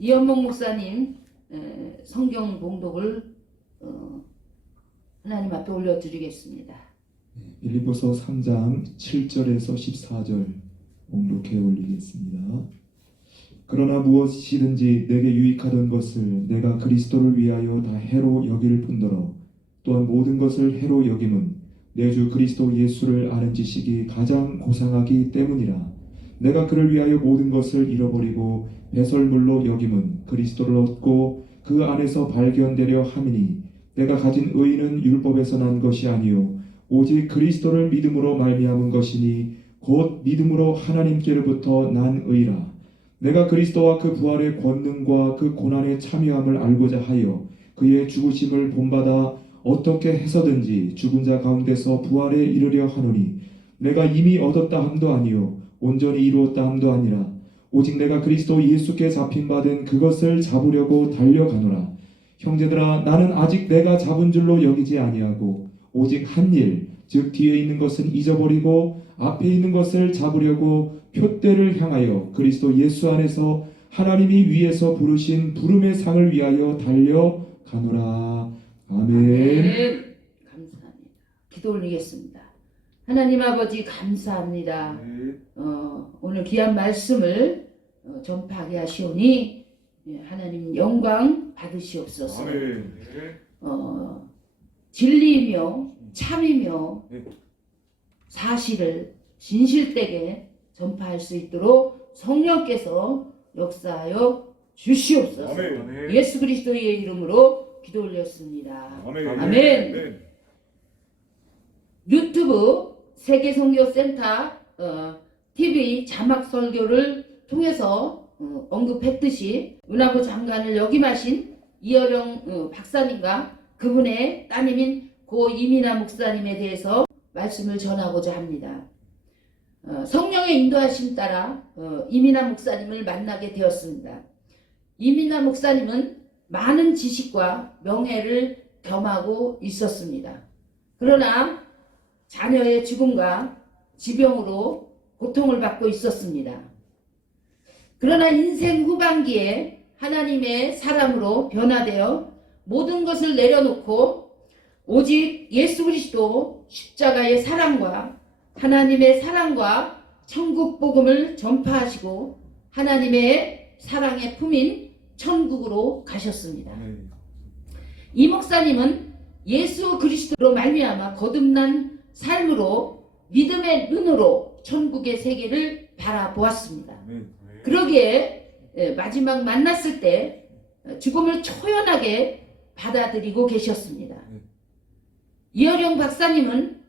이현목 목사님 성경 봉독을 하나님 앞에 올려드리겠습니다. 빌립보서 3장 7절에서 14절 봉독해 올리겠습니다. 그러나 무엇이든지 내게 유익하던 것을 내가 그리스도를 위하여 다 해로 여길 뿐더러 또한 모든 것을 해로 여김은 내 주 그리스도 예수를 아는 지식이 가장 고상하기 때문이라. 내가 그를 위하여 모든 것을 잃어버리고 배설물로 여김은 그리스도를 얻고 그 안에서 발견되려 함이니 내가 가진 의는 율법에서 난 것이 아니요 오직 그리스도를 믿음으로 말미암은 것이니 곧 믿음으로 하나님께로부터 난 의라. 내가 그리스도와 그 부활의 권능과 그 고난에 참여함을 알고자 하여 그의 죽으심을 본받아 어떻게 해서든지 죽은 자 가운데서 부활에 이르려 하노니 내가 이미 얻었다 함도 아니요 온전히 이루었다 함도 아니라 오직 내가 그리스도 예수께 잡힌받은 그것을 잡으려고 달려가노라. 형제들아, 나는 아직 내가 잡은 줄로 여기지 아니하고 오직 한 일, 즉 뒤에 있는 것은 잊어버리고 앞에 있는 것을 잡으려고 표대를 향하여 그리스도 예수 안에서 하나님이 위에서 부르신 부름의 상을 위하여 달려가노라. 아멘. 감사합니다. 기도 올리겠습니다. 하나님 아버지 감사합니다. 오늘 귀한 말씀을 전파하게 하시오니 하나님 영광 받으시옵소서. 진리이며 참이며 사실을 진실되게 전파할 수 있도록 성령께서 역사하여 주시옵소서. 예수 그리스도의 이름으로 기도 올렸습니다. 아멘. 유튜브 세계선교센터 TV 자막 설교를 통해서 언급했듯이 은하부 장관을 역임하신 이어령 박사님과 그분의 따님인 고 이민아 목사님에 대해서 말씀을 전하고자 합니다. 성령의 인도하심 따라 이민아 목사님을 만나게 되었습니다. 이민아 목사님은 많은 지식과 명예를 겸하고 있었습니다. 그러나 자녀의 죽음과 지병으로 고통을 받고 있었습니다. 그러나 인생 후반기에 하나님의 사람으로 변화되어 모든 것을 내려놓고 오직 예수 그리스도 십자가의 사랑과 하나님의 사랑과 천국 복음을 전파하시고 하나님의 사랑의 품인 천국으로 가셨습니다. 이 목사님은 예수 그리스도로 말미암아 거듭난 삶으로 믿음의 눈으로 천국의 세계를 바라보았습니다. 그러기에 마지막 만났을 때 죽음을 초연하게 받아들이고 계셨습니다. 이어령 박사님은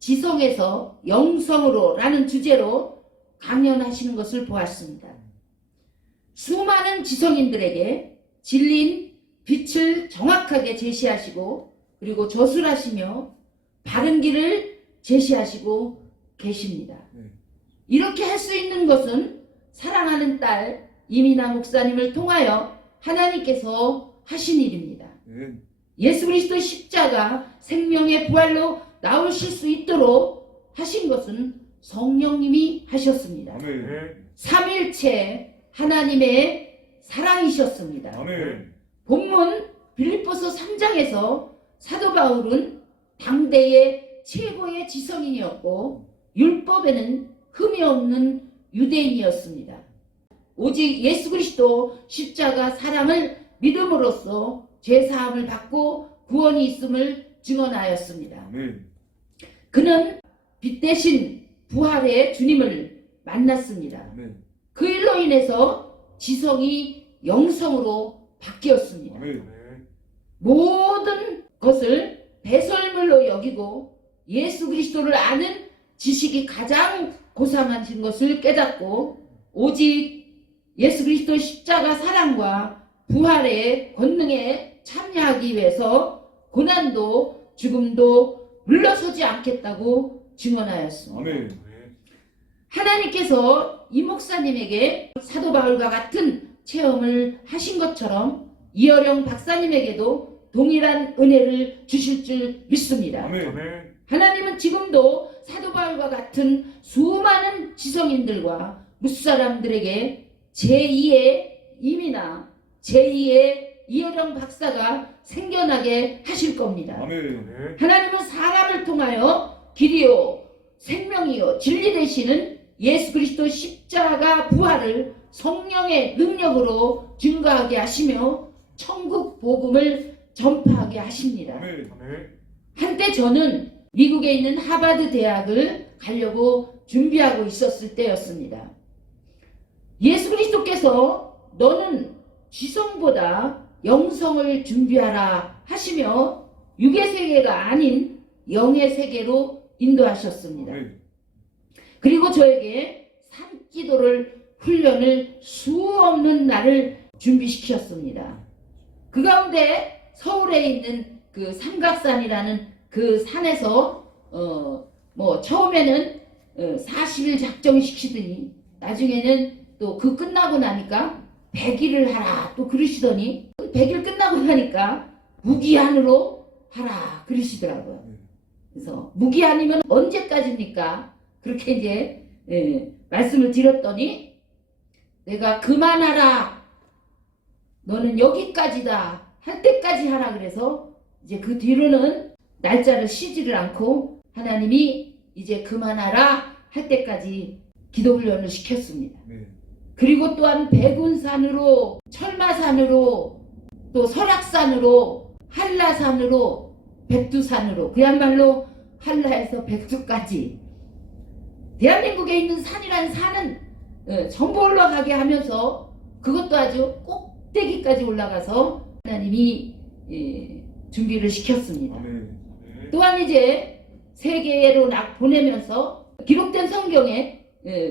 지성에서 영성으로 라는 주제로 강연하시는 것을 보았습니다. 수많은 지성인들에게 진리인 빛을 정확하게 제시하시고 그리고 저술하시며 바른 길을 제시하시고 계십니다. 이렇게 할 수 있는 것은 사랑하는 딸 이민아 목사님을 통하여 하나님께서 하신 일입니다. 예수 그리스도 십자가 생명의 부활로 나오실 수 있도록 하신 것은 성령님이 하셨습니다. 삼일체 하나님의 사랑이셨습니다. 본문 빌립보서 3장에서 사도 바울은 당대의 최고의 지성인이었고 율법에는 흠이 없는 유대인이었습니다. 오직 예수 그리스도 십자가 사랑을 믿음으로써 죄사함을 받고 구원이 있음을 증언하였습니다. 그는 빛 대신 부활의 주님을 만났습니다. 그 일로 인해서 지성이 영성으로 바뀌었습니다. 모든 것을 배설물로 여기고 예수 그리스도를 아는 지식이 가장 고상하신 것을 깨닫고 오직 예수 그리스도 십자가 사랑과 부활의 권능에 참여하기 위해서 고난도 죽음도 물러서지 않겠다고 증언하였습니다. 하나님께서 이 목사님에게 사도 바울과 같은 체험을 하신 것처럼 이어령 박사님에게도 동일한 은혜를 주실 줄 믿습니다. 하나님은 지금도 사도 바울과 같은 수많은 지성인들과 무사람들에게 제2의 임이나 제2의 이혜령 박사가 생겨나게 하실 겁니다. 아멘. 하나님은 사람을 통하여 길이요 생명이요 진리 되시는 예수 그리스도 십자가 부활을 성령의 능력으로 증거하게 하시며 천국 복음을 전파하게 하십니다. 아멘. 한때 저는 미국에 있는 하버드 대학을 가려고 준비하고 있었을 때였습니다. 예수 그리스도께서 너는 지성보다 영성을 준비하라 하시며 육의 세계가 아닌 영의 세계로 인도하셨습니다. 아멘. 그리고 저에게 산기도를 훈련을 수없는 날을 준비시켰습니다. 그 가운데 서울에 있는 그 삼각산이라는 그 산에서 처음에는 40일 작정시키더니 나중에는 또 그 끝나고 나니까 100일을 하라 또 그러시더니 100일 끝나고 나니까 무기한으로 하라 그러시더라고요. 그래서 무기한이면 언제까지입니까? 그렇게 이제 말씀을 드렸더니 내가 그만하라 너는 여기까지다 할 때까지 하라 그래서 이제 그 뒤로는 날짜를 쉬지를 않고 하나님이 이제 그만하라 할 때까지 기도 훈련을 시켰습니다. 그리고 또한 백운산으로 철마산으로 또 설악산으로 한라산으로 백두산으로 그야말로 한라에서 백두까지 대한민국에 있는 산이라는 산은 전부 올라가게 하면서 그것도 아주 꼭대기까지 올라가서 하나님이 준비를 시켰습니다. 또한 이제 세계로 보내면서 기록된 성경에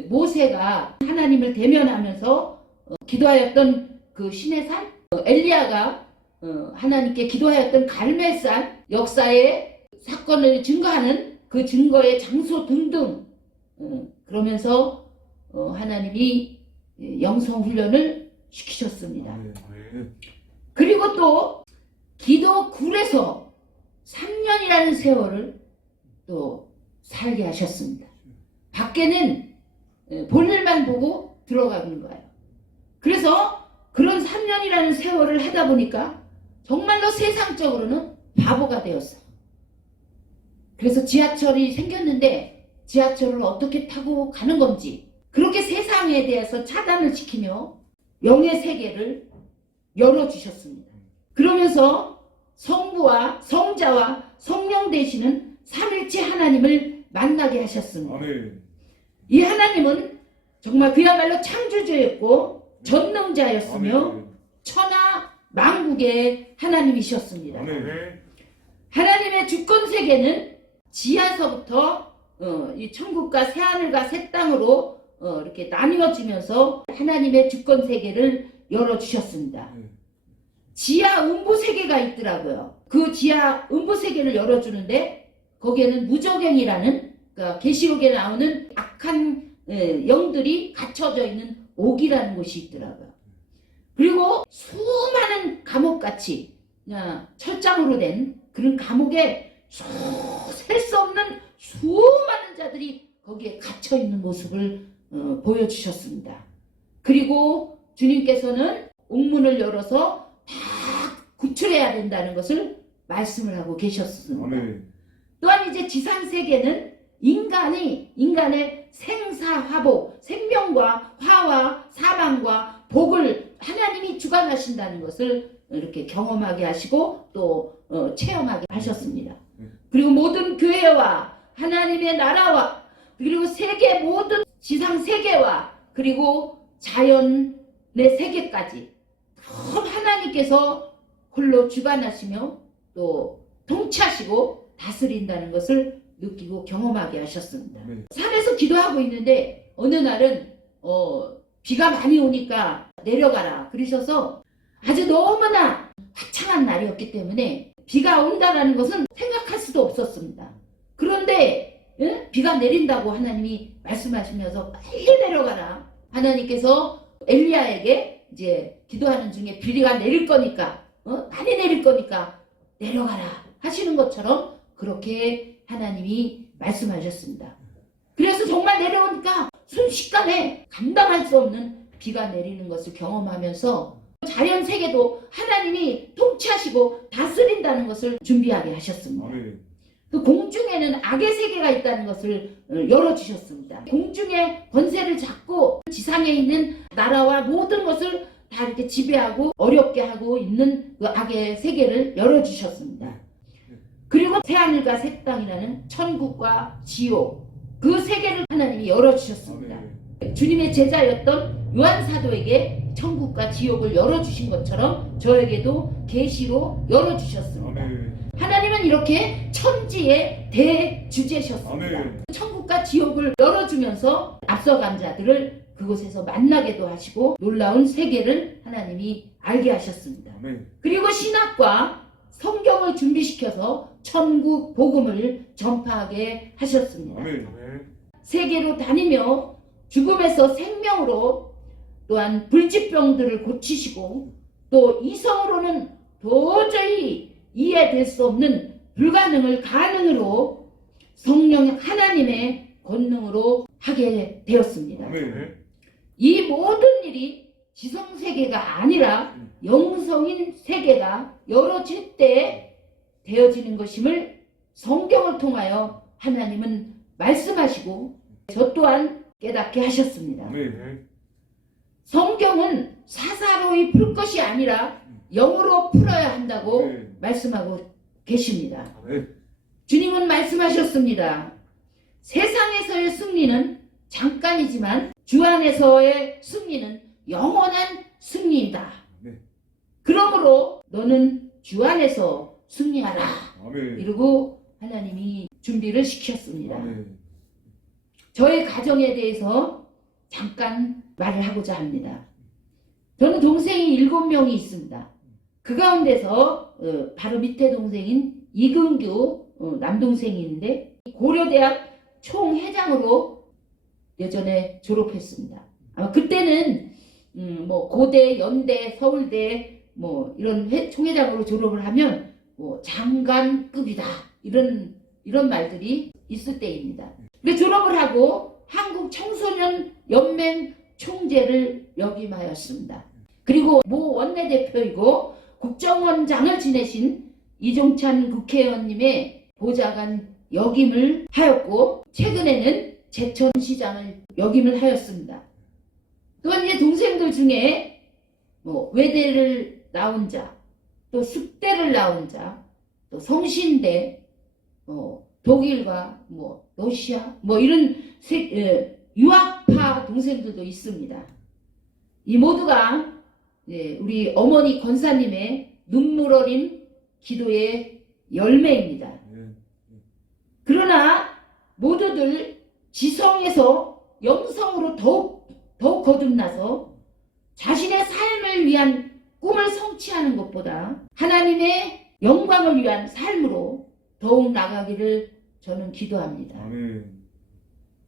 모세가 하나님을 대면하면서 기도하였던 그 시내산 엘리야가 하나님께 기도하였던 갈멜산 역사의 사건을 증거하는 그 증거의 장소 등등 그러면서 하나님이 영성훈련을 시키셨습니다. 그리고 또 기도굴에서 3년이라는 세월을 또 살게 하셨습니다. 밖에는 볼일만 보고 들어가는 거예요. 그래서 그런 3년이라는 세월을 하다 보니까 정말로 세상적으로는 바보가 되었어요. 그래서 지하철이 생겼는데 지하철을 어떻게 타고 가는 건지 그렇게 세상에 대해서 차단을 시키며 영의 세계를 열어주셨습니다. 그러면서 성부와 성자와 성령 되시는 삼일체 하나님을 만나게 하셨습니다. 아멘. 이 하나님은 정말 그야말로 창조주였고 전능자였으며 아멘. 천하 만국의 하나님이셨습니다. 아멘. 하나님의 주권 세계는 지하서부터 이 천국과 새하늘과 새 땅으로 이렇게 나뉘어지면서 하나님의 주권 세계를 열어주셨습니다. 지하 음부 세계가 있더라고요. 그 지하 음부 세계를 열어주는데 거기에는 무저갱이라는 그러니까 계시록에 나오는 악한 영들이 갇혀져 있는 옥이라는 곳이 있더라고요. 그리고 수많은 감옥같이 철장으로 된 그런 감옥에 셀 수 없는 수많은 자들이 거기에 갇혀 있는 모습을 보여주셨습니다. 그리고 주님께서는 옥문을 열어서 다 구출해야 된다는 것을 말씀을 하고 계셨습니다. 아멘. 또한 이제 지상 세계는 인간의 생사화복, 생명과 화와 사망과 복을 하나님이 주관하신다는 것을 이렇게 경험하게 하시고 또 체험하게 하셨습니다. 그리고 모든 교회와 하나님의 나라와 그리고 세계 모든 지상 세계와 그리고 자연의 세계까지 하나님께서 홀로 주관하시며 또 통치하시고 다스린다는 것을 느끼고 경험하게 하셨습니다. 산에서 기도하고 있는데 어느 날은 비가 많이 오니까 내려가라 그러셔서 아주 너무나 화창한 날이었기 때문에 비가 온다라는 것은 생각할 수도 없었습니다. 그런데 비가 내린다고 하나님이 말씀하시면서 빨리 내려가라. 하나님께서 엘리야에게 이제 기도하는 중에 비가 내릴 거니까 많이 내릴 거니까 내려가라 하시는 것처럼 그렇게 하나님이 말씀하셨습니다. 그래서 정말 내려오니까 순식간에 감당할 수 없는 비가 내리는 것을 경험하면서 자연 세계도 하나님이 통치하시고 다스린다는 것을 준비하게 하셨습니다. 그 공중에는 악의 세계가 있다는 것을 열어주셨습니다. 공중의 권세를 잡고 지상에 있는 나라와 모든 것을 다 이렇게 지배하고 어렵게 하고 있는 그 악의 세계를 열어주셨습니다. 그리고 새하늘과 새 땅이라는 천국과 지옥, 그 세계를 하나님이 열어주셨습니다. 주님의 제자였던 요한 사도에게 천국과 지옥을 열어주신 것처럼 저에게도 계시로 열어주셨습니다. 하나님은 이렇게 천지의 대주제셨습니다. 천국과 지옥을 열어주면서 앞서간 자들을 그곳에서 만나게도 하시고 놀라운 세계를 하나님이 알게 하셨습니다. 그리고 신학과 성경을 준비시켜서 천국 복음을 전파하게 하셨습니다. 세계로 다니며 죽음에서 생명으로 또한 불치병들을 고치시고 또 이성으로는 도저히 이해될 수 없는 불가능을 가능으로 성령 하나님의 권능으로 하게 되었습니다. 이 모든 일이 지성세계가 아니라 영성인 세계가 열어질 때 되어지는 것임을 성경을 통하여 하나님은 말씀하시고 저 또한 깨닫게 하셨습니다. 성경은 사사로이 풀 것이 아니라 영으로 풀어야 한다고 말씀하고 계십니다. 주님은 말씀하셨습니다. 세상에서의 승리는 잠깐이지만 주 안에서의 승리는 영원한 승리이다. 그러므로 너는 주 안에서 승리하라. 이러고 하나님이 준비를 시켰습니다. 저의 가정에 대해서 잠깐 말을 하고자 합니다. 저는 동생이 7명이 있습니다. 그 가운데서 바로 밑에 동생인 이근규 남동생이 있는데 고려대학 총회장으로 예전에 졸업했습니다. 아마 그때는 뭐 고대, 연대, 서울대 뭐 이런 총회장으로 졸업을 하면 뭐 장관급이다 이런 말들이 있을 때입니다. 근데 졸업을 하고 한국 청소년 연맹 총재를 역임하였습니다. 그리고 모 원내대표이고 국정원장을 지내신 이종찬 국회의원님의 보좌관 역임을 하였고 최근에는 제천시장을 역임을 하였습니다. 또한 이제 동생들 중에 뭐 외대를 나온 자, 또 숙대를 나온 자, 또 성신대, 독일과 뭐 러시아 뭐 이런 유학파 동생들도 있습니다. 이 모두가 우리 어머니 권사님의 눈물 어린 기도의 열매입니다. 그러나 모두들 지성에서 영성으로 더욱 거듭나서 자신의 삶을 위한 꿈을 성취하는 것보다 하나님의 영광을 위한 삶으로 더욱 나가기를 저는 기도합니다.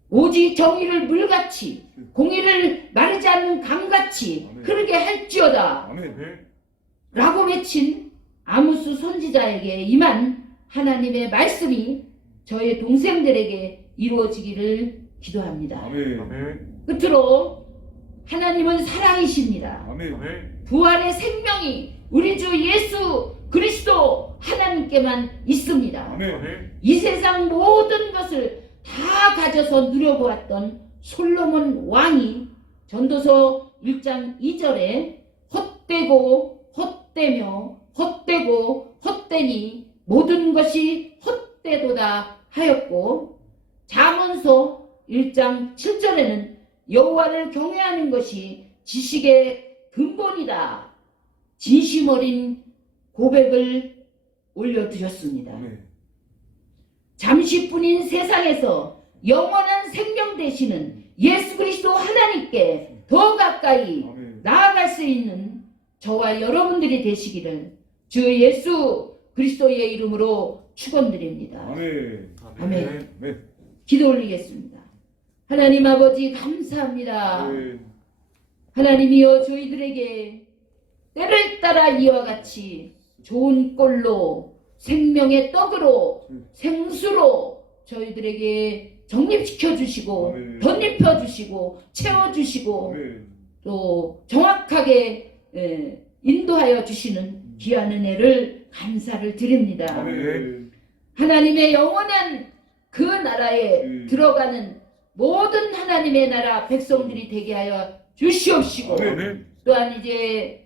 오직 정의를 물같이 공의를 마르지 않는 강같이 흐르게 할지어다 라고 외친 아모스 선지자에게 임한 하나님의 말씀이 저의 동생들에게 이루어지기를 기도합니다. 끝으로 하나님은 사랑이십니다. 부활의 생명이 우리 주 예수 그리스도 하나님께만 있습니다. 이 세상 모든 것을 다 가져서 누려보았던 솔로몬 왕이 전도서 1장 2절에 헛되고 헛되며 헛되고 헛되니 모든 것이 헛되도다 하였고 잠언서 1장 7절에는 여호와를 경외하는 것이 지식의 근본이다. 진심 어린 고백을 올려드렸습니다. 잠시뿐인 세상에서 영원한 생명 되시는 예수 그리스도 하나님께 더 가까이 나아갈 수 있는 저와 여러분들이 되시기를 주 예수 그리스도의 이름으로 축원드립니다. 아멘. 기도 올리겠습니다. 하나님 아버지 감사합니다. 하나님이여 저희들에게 때를 따라 이와 같이 좋은 꼴로 생명의 떡으로 생수로 저희들에게 정립시켜 주시고 덧입혀 주시고 채워 주시고 또 정확하게 인도하여 주시는 귀한 은혜를 감사를 드립니다. 아멘. 하나님의 영원한 그 나라에 들어가는 모든 하나님의 나라 백성들이 되게 하여 주시옵시고 아멘. 또한 이제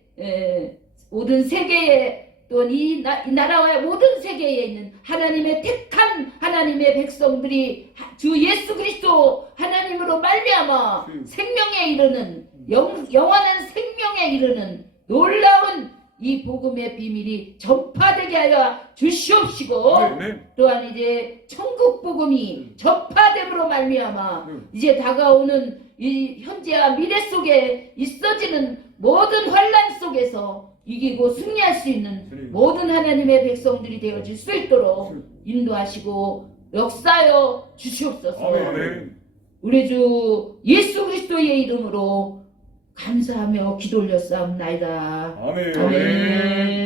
모든 세계에 또한 이 나라와 모든 세계에 있는 하나님의 택한 하나님의 백성들이 주 예수 그리스도 하나님으로 말미암아 생명에 이르는 영원한 생명에 이르는 놀라운 이 복음의 비밀이 전파되게 하여 주시옵시고 아멘. 또한 이제 천국 복음이 전파됨으로 말미암아 이제 다가오는 이 현재와 미래 속에 있어지는 모든 환란 속에서 이기고 승리할 수 있는 모든 하나님의 백성들이 되어질 수 있도록 인도하시고 역사하여 주시옵소서. 아멘. 우리 주 예수 그리스도의 이름으로 감사하며 기도 올렸사옵나이다. 아멘. 아멘.